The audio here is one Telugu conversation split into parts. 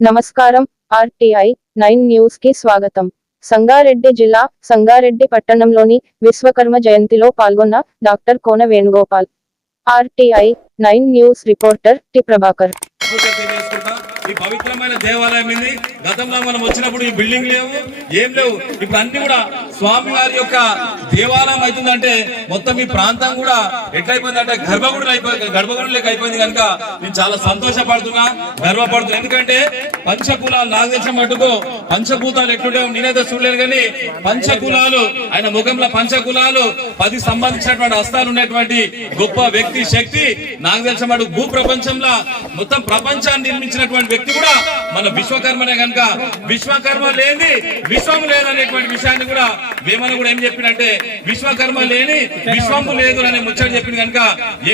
నమస్కారం. ఆర్టీఐ 9 న్యూస్ కి స్వాగతం. సంగారెడ్డి జిల్లా సంగారెడ్డి పట్టణంలోని విశ్వకర్మ జయంతిలో పాల్గొన్న doctor Kona Venugopal. RTI 9 news reporter T Prabhakar. ఈ పవిత్రమైన దేవాలయం ఇది. గతంలో మనం వచ్చినప్పుడు ఈ బిల్డింగ్ లేవు, ఏం లేవు. ఇప్పుడు అన్ని కూడా స్వామి వారి యొక్క దేవాలయం అవుతుందంటే మొత్తం ఈ ప్రాంతం కూడా ఎట్లయిపోయింది అంటే గర్భగుడిలోకి అయిపోయింది. కనుక నేను చాలా సంతోషపడుతున్నా, గర్వపడుతున్నా. ఎందుకంటే పంచకులాలు నాకు తెలిసిన మటుకు పంచభూతాలు ఎట్లుంటే నేనైతే చూడలేదు, కానీ పంచకులాలు ఆయన ముఖంలో పంచకులాలు 10 సంబంధించినటువంటి హస్తాలు ఉన్నటువంటి గొప్ప వ్యక్తి శక్తి నాకు తెలిసిన మటుకు భూ ప్రపంచంలో మొత్తం ప్రపంచాన్ని నిర్మించినటువంటి వ్యక్తి కూడా మన విశ్వకర్మనే. కనుక విశ్వకర్మ లేని విశ్వం లేదనేటువంటి విషయాన్ని కూడా వేమన కూడా ఏం చెప్పిందంటే విశ్వకర్మ లేని విశ్వము లేదు అనే ముచ్చట చెప్పింది. కనుక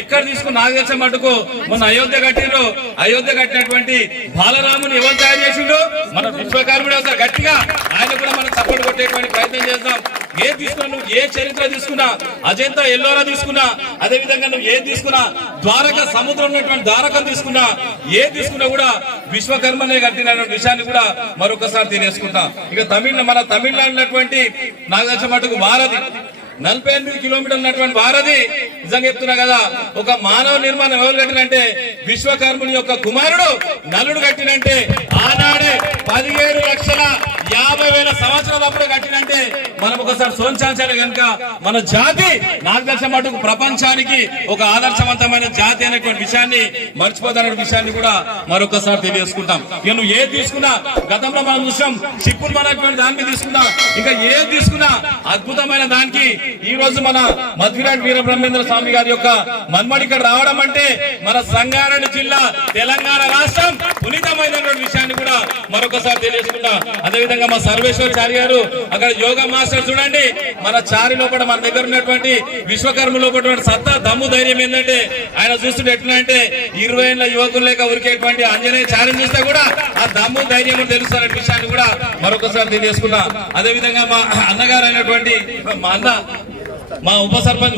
ఎక్కడ తీసుకుని నాకు తెలిసిన మటుకు మన అయోధ్య కట్టిండ్రు, అయోధ్య కట్టినటువంటి బాలరాముని ఎవరు తయారు చేసిండు? మన విశ్వకర్ముడు. ఒకసారి గట్టిగా ఆయన కూడా మనం సపోర్ట్ కొట్టేటువంటి ప్రయత్నం చేద్దాం. ఏ తీసుకున్నా, నువ్వు ఏ చరిత్ర తీసుకున్నా, అజంతా ఎల్లోరా తీసుకున్నా, అదే విధంగా నువ్వు ఏ తీసుకున్నా, ద్వారక సముద్రం ఉన్నటువంటి ద్వారకం తీసుకున్నా, ఏ తీసుకున్నా కూడా విశ్వకర్మనే కట్టిన విషయాన్ని కూడా మరొకసారి తెలియజేసుకుంటా. ఇక మన తమిళనాడు ఉన్నటువంటి నాకు తెలిసిన మటుకు వారధి 48 కిలోమీటర్లు ఉన్నటువంటి వారధి. నిజంగా చెప్తున్నా కదా, ఒక మానవ నిర్మాణం ఎవరు కట్టినంటే విశ్వకర్ముని యొక్క కుమారుడు నలుడు కట్టినంటే ఆనాడే 17,50,000 సంవత్సరాలు అప్పుడు కట్టినంటే మనం ఒకసారి సోంచాల్సాలి. కనుక మన జాతి నాకు తెలిసిన మటుకు ప్రపంచానికి ఒక ఆదర్శవంతమైన జాతి అనేటువంటి విషయాన్ని మర్చిపోతానే విషయాన్ని కూడా మరొకసారి తెలియజేసుకుంటాం. ఇక నువ్వు ఏది తీసుకున్నా, గతంలో మనం చూసాం షిప్పులు మనటువంటి దానికి తీసుకున్నా, ఇంకా ఏది తీసుకున్నా అద్భుతమైన దానికి ఈ రోజు మన మధ్విరాట్ వీరబ్రహ్మేంద్ర స్వామి గారి యొక్క మన్మడి ఇక్కడ రావడం అంటే మన సంగారెడ్డి జిల్లా తెలంగాణ రాష్ట్రం పునీతమైనటువంటి విషయాన్ని కూడా మరొకసారి తెలియజేసుకుంటా. అదేవిధంగా మా సర్వేశ్వరాచారి గారు అక్కడ యోగా మాస్టర్ చూడండి, మన చారి లోపల మన దగ్గర ఉన్నటువంటి విశ్వకర్మ లోపల సత్తా దమ్ము ధైర్యం ఏంటంటే ఆయన చూస్తుంటే ఎట్లా అంటే 20 ఏళ్ల యువకులు లేక ఉరికేటువంటి ఆంజనేయ చారిని చూస్తే కూడా ఆ దమ్ము ధైర్యం తెలుస్తున్న విషయాన్ని కూడా మరొకసారి తెలియజేసుకుంటా. అదేవిధంగా మా అన్నగారు అయినటువంటి మా ఉప సర్పంచ్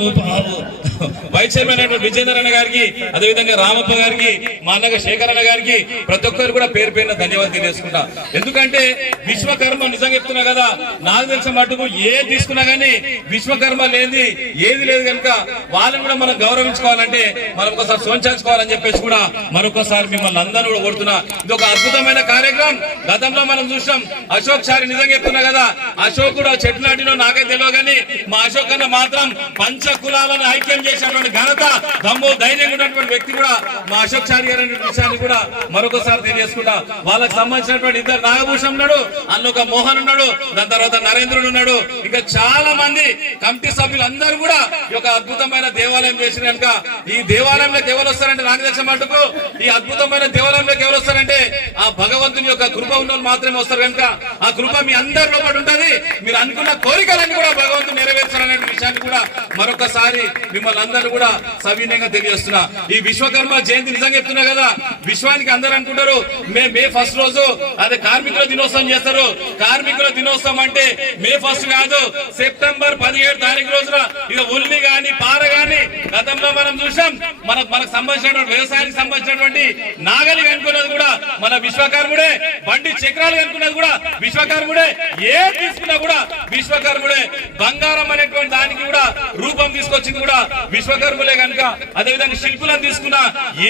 వైస్ చైర్మన్ అయినటువంటి విజేందర్ అన్న గారికి, అదేవిధంగా రామప్ప గారికి, మా అన్నగా శేఖర్ అన్న గారికి ప్రతి ఒక్కరు కూడా పేరు పేరున ధన్యవాదాలు తెలియజేసుకుంటా. ఎందుకంటే విశ్వకర్మ నిజంగా చెప్తున్నా కదా, నాకు తెలిసిన మటుకు ఏది తీసుకున్నా గానీ విశ్వకర్మ లేని ఏది లేదు. కనుక వాళ్ళని కూడా మనం గౌరవించుకోవాలంటే మనం ఒకసారి సోంచాల్చుకోవాలని చెప్పేసి కూడా మరొకసారి మిమ్మల్ని అందరూ కూడా కోరుతున్నా. ఇది ఒక అద్భుతమైన కార్యక్రమం. గతంలో మనం చూసాం అశోక్ చారి నిజంగా చెప్తున్నా కదా, అశోక్ కూడా చెట్లు నాటినో నాకే తెలియదు, కానీ మా అశోక్ అన్న మాత్రం పంచ కులాలను ఐక్యం చేసినటువంటి ఘనత దమ్ము ధైర్యం ఉన్నటువంటి వ్యక్తి కూడా మా అశోక్ చారి గారు అనే విషయాన్ని కూడా మరొకసారి తెలియజేసుకుంటా. వాళ్ళకి సంబంధించినటువంటి 2 నాగభూషణం ఉన్నాడు, అందులో ఒక మోహన్ ఉన్నాడు, దాని తర్వాత నరేంద్రుడు ఉన్నాడు, ఇంకా చాలా మంది కమిటీ సభ్యులు అందరూ కూడా ఈ యొక్క అద్భుతమైన దేవాలయం చేసిన. కనుక ఈ దేవాలయంలోకి ఎవరు వస్తారంటే నాకు తెలిసిన మటుకు ఈ అద్భుతమైన దేవాలయంలోకి ఎవరు వస్తారంటే ఆ భగవంతుని యొక్క కృప ఉన్న మాత్రమే వస్తారు. కనుక ఆ కృప మీ అందరి లోపల ఉంటది. మీరు అనుకున్న కోరికలన్నీ కూడా భగవంతుడు నెరవేర్చాలనే విషయాన్ని కూడా మరొకసారి మిమ్మల్ని అందరూ కూడా సవినయంగా తెలియజేస్తున్నా. ఈ విశ్వకర్మ జయంతి నిజంగా చెప్తున్నా కదా, విశ్వానికి అందరూ అనుకుంటారు మే 1 రోజు అదే కార్మికుల దినోత్సవం చేస్తారు. కార్మికుల దినోత్సవం అంటే మే 1 కాదు, సెప్టెంబర్ 17 తారీఖు రోజున ఇక ఉల్లి గాని పార గాని గతంలో మనం చూసాం. మనకు సంబంధించినటువంటి వ్యవసాయానికి సంబంధించినటువంటి నాగలి కనుక్కున్నది కూడా మన విశ్వకర్ముడే, బండి చక్రాలు కనుక్కున్నది కూడా విశ్వకర్ముడే, ఏ తీసుకున్నా కూడా విశ్వకర్ముడే. బంగారం అనేటువంటి దానికి కూడా రూపం తీసుకొచ్చింది కూడా విశ్వకర్ములే. కనుక అదేవిధంగా శిల్పులను తీసుకున్నా,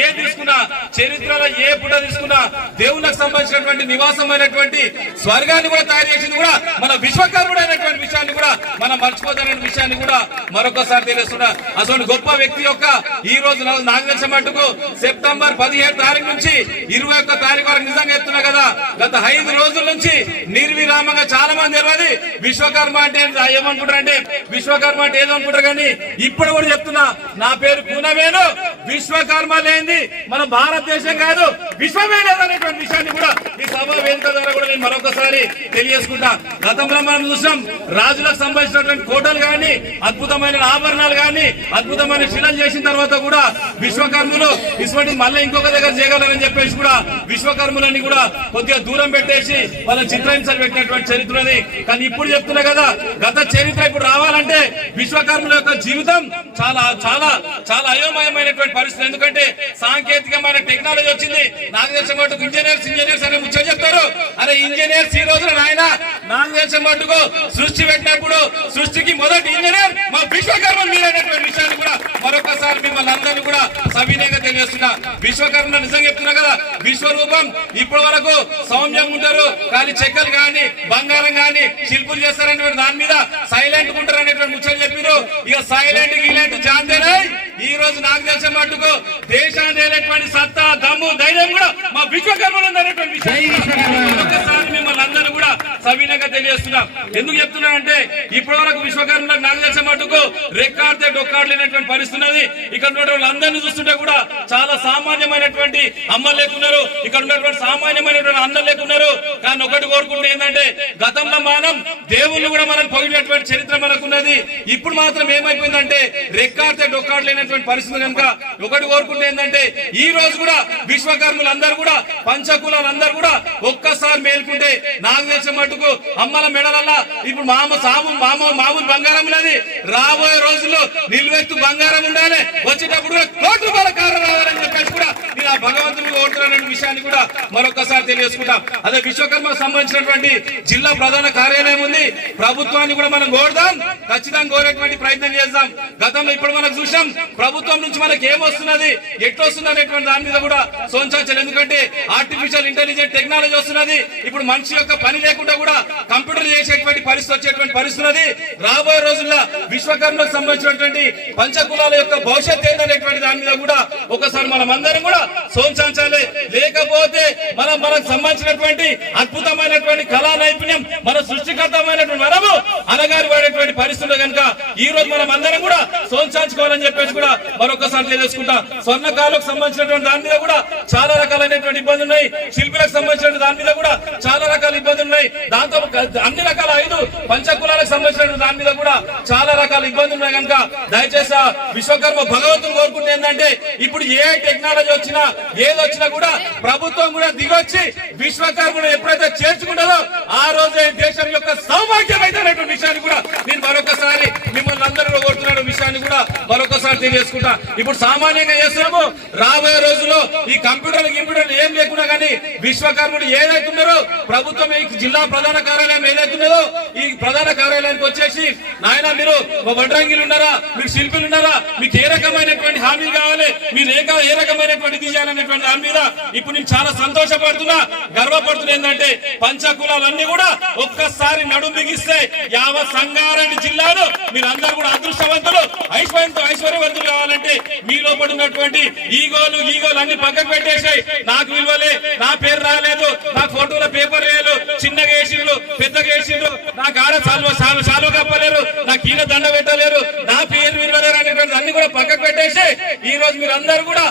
ఏ తీసుకున్నా, చరిత్రలో ఏ పుట తీసుకున్నా, దేవుళ్ళకు సంబంధించినటువంటి నివాసమైనటువంటి స్వర్గాన్ని కూడా తయారు చేసింది కూడా మన విశ్వకర్ముడు అనేటువంటి విషయాన్ని కూడా మనం మర్చిపోతానే విషయాన్ని కూడా మరొకసారి తెలుస్తున్నా. అసలు గొప్ప వ్యక్తి యొక్క ఈ రోజు నాకు తెలిసిన మట్టుకు సెప్టెంబర్ 17 తారీఖు నుంచి 21 తారీఖు వరకు నిజంగా చెప్తున్నా కదా, గత 5 రోజుల నుంచి నిర్విరామంగా చాలా మంది తెలియదు విశ్వకర్మ అంటే ఏమనుకుంటారంటే విశ్వకర్మ అంటే ఏదో అనుకుంటారు. కానీ ఇప్పుడు కూడా చెప్తున్నా, నా పేరు కూనవేణు. విశ్వకర్మ లేని మన భారతదేశం కాదు, విశ్వమే లేదనేటువంటి విషయాన్ని కూడా ఈ సభ వేదిక ద్వారా కూడా నేను మరొకసారి తెలియజేసుకుంటా. గతంలో మనం చూసాం రాజులకు సంబంధించినటువంటి కోటలు కానీ, అద్భుతమైన ఆభరణాలు కానీ, అద్భుతమైన శిలలు చేసిన తర్వాత కూడా విశ్వకర్మలు ఇటువంటి మళ్ళీ ఇంకొక దగ్గర చేయగలరని చెప్పేసి కూడా విశ్వకర్మలని కూడా కొద్దిగా దూరం పెట్టేసి వాళ్ళ చిత్రహింసలు పెట్టినటువంటి చరిత్రది. కానీ ఇప్పుడు చెప్తున్నా కదా, గత చరిత్ర ఇప్పుడు రావాలంటే విశ్వకర్మల యొక్క జీవితం చాలా చాలా చాలా అయోమయమైనటువంటి పరిస్థితి. ఎందుకంటే సాంకేతికమైన టెక్నాలజీ వచ్చింది. నాకు తెలిసిన మటుకు ఇంజనీర్స్ అనే ముచ్చట చెప్తారు. అరే ఇంజనీర్స్ ఈ రోజున ఆయన నాకు తెలిసిన మటుకు సృష్టి పెట్టినప్పుడు సృష్టికి మొదటి ఇంజనీర్ మా విశ్వకర్మలు మీరైనటువంటి విషయాన్ని కూడా మరొకసారి మిమ్మల్ని అందరినీ కూడా సవినయంగా తెలియజేస్తున్నా. విశ్వకర్మ నిజంగా చెప్తున్నా కదా, విశ్వరూపం ఇప్పటి వరకు సౌమ్యంగా ఉంటారు, కానీ చెక్కలు కానీ బంగారం కానీ శిల్పులు చేస్తారనేటువంటి దాని మీద సైలెంట్ ఉంటారు అనేటువంటి ముచ్చట్లు చెప్పారు. ఇక సైలెంట్ గీలెంట్ జాంతేనే ఈ రోజు నాకు తెలిసిన మట్టుకు దేశాన్ని అనేటువంటి సత్తా దమ్ము ధైర్యం కూడా మా విశ్వకర్మలు అనేటువంటి విషయం ఒకసారి మిమ్మల్ని అందరూ కూడా సవినయంగా తెలియజేస్తున్నాం. ఎందుకు చెప్తున్నానంటే ఇప్పటి వరకు విశ్వకర్మలకు నాకు తెలిసిన మట్టుకు రెక్కాడితే డొక్కాడలేనటువంటి పరిస్థితి ఉన్నది. ఇక్కడ ఉన్నటువంటి అందరినీ చూస్తుంటే కూడా చాలా సామాన్యమైనటువంటి అమ్మలు లేకున్నారు, ఇక్కడ ఉన్నటువంటి సామాన్యమైనటువంటి అన్నలు లేకున్నారు. కానీ ఒకటి కోరుకుంటే ఏంటంటే గతంలో మనం దేవుళ్ళు కూడా మనం పొగిడినటువంటి చరిత్ర మనకున్నది. ఇప్పుడు మాత్రం ఏమైపోయిందంటే రెక్కాడితే డొక్కాడలేనటువంటి పరిస్థితి కనుక ఒకటి కోరుకుంటే ఏంటంటే ఈ రోజు కూడా విశ్వకర్మలు అందరూ కూడా పంచకులాలందరూ కూడా ఒక్కసారి మేల్కుంటే నాకు తెలిసిన మటుకు అమ్మల మెడలల్లా ఇప్పుడు మామూలు బంగారం ఉన్నది. రాబోయే రోజుల్లో నిలువెత్తు బంగారం ఉండాలి, వచ్చేటప్పుడు కూడా కోటి రూపాయల కారు రావాలని చెప్పేసి కూడా నేను ఆ భగవంతుని కోరుతున్న విషయాన్ని కూడా మరొకసారి తెలియజేసుకుంటాం. అదే విశ్వకర్మకు సంబంధించినటువంటి జిల్లా ప్రధాన కార్యాలయం ఉంది. ప్రభుత్వాన్ని కూడా మనం కోరుదాం, ఖచ్చితంగా కోరేటువంటి ప్రయత్నం చేద్దాం. గతంలో ఇప్పుడు మనకు చూసాం ప్రభుత్వం నుంచి మనకి ఏమొస్తున్నది ఎట్లొస్తుంది అనేటువంటి దాని మీద కూడా సోంచాల్సి. ఎందుకంటే ఆర్టిఫిషియల్ ఇంటెలిజెంట్ టెక్నాలజీ వస్తున్నది. ఇప్పుడు మనిషి యొక్క పని లేకుండా కూడా కంప్యూటర్ చేసేటువంటి పరిస్థితి వచ్చేటువంటి పరిస్థితి. రాబోయే రోజుల్లో విశ్వకర్మకు సంబంధించినటువంటి పంచకులాల యొక్క భవిష్యత్ ఏంటనేటువంటి దాని మీద కూడా ఒకసారి మనం అందరం కూడా సోంచాలి. లేకపోతే మనకు సంబంధించినటువంటి అద్భుతమైనటువంటి కళా నైపుణ్యం మన సృష్టికర్తమైనటువంటి మనము అనగారి పడేటువంటి పరిస్థితులు కనుక ఈ రోజు మనం అందరం కూడా సోంచాల్చుకోవాలని చెప్పేసి కూడా మరొకసారి తెలియజేసుకుంటా. స్వర్ణకాలకు సంబంధించినటువంటి దాని మీద కూడా చాలా రకాలైనటువంటి ఇబ్బందులు ఉన్నాయి. శిల్పులకు సంబంధించిన దాని మీద కూడా చాలా రకాల ఇబ్బందులు ఉన్నాయి. దాంతో అన్ని రకాల 5 పంచకులాలకు సంబంధించిన దాని మీద కూడా చాలా రకాల ఇబ్బందులు ఉన్నాయి కనుక దయచేసి విశ్వకర్మ భగవంతుని కోరుకుంటే ఏంటంటే ఇప్పుడు ఏ టెక్నాలజీ వచ్చినా ఏదొచ్చినా కూడా ప్రభుత్వం కూడా దిగొచ్చి విశ్వకర్మను ఎప్పుడైతే చేర్చుకుంటారో ఆ రోజే దేశం యొక్క సౌభాగ్యమైనటువంటి విషయాన్ని కూడా నేను మరొకసారి మిమ్మల్ని అందరూ కోరుతున్న విషయాన్ని కూడా మరొకసారి తెలియజేసుకుంటా. ఇప్పుడు సామాన్యంగా చేస్తున్నాము, రాబోయే రోజుల్లో ఈ కంప్యూటర్లు ఏం లేకుండా కానీ విశ్వకర్ముడు ఏదైతున్నారో ప్రభుత్వం ఈ జిల్లా ప్రధాన కార్యాలయం ఏదైతున్నదో ఈ ప్రధాన కార్యాలయానికి వచ్చేసి నాయన మీరు వడ్రంగిలు ఉన్నారా, మీరు శిల్పులు ఉన్నారా, మీకు ఏ రకమైనటువంటి హామీలు కావాలి, మీరు ఏ రకమైనటువంటి చేయాలనేటువంటి దాని మీద ఇప్పుడు నేను చాలా సంతోషపడుతున్నా, గర్వపడుతున్నా. ఏంటంటే పంచకులాలన్నీ కూడా ఒక్కసారి నడుము బిగిస్తే యావత్ సంగారెడ్డి జిల్లాను మీరందరూ కూడా అదృష్టవంతులు ఐశ్వర్యవంతులు కావాలంటే మీలో పడినటువంటి ఈగోలు అన్ని పక్కకు పెట్టేసాయి. నాకు విలువలే, నా పేరు రాలేదు, నా ఫోటోల పేపర్ లేదు, చిన్నగా వేసిండ్రు పెద్దగా వేసిండ్రు, నాకు ఆడ చాలు కప్పలేరు, నాకు ఈయన దండ పెట్టలేరు, నా పేరు విలువలేరు అనేటువంటి అన్ని కూడా పక్కకు పెట్టేసి ఈ రోజు మీరు అందరూ కూడా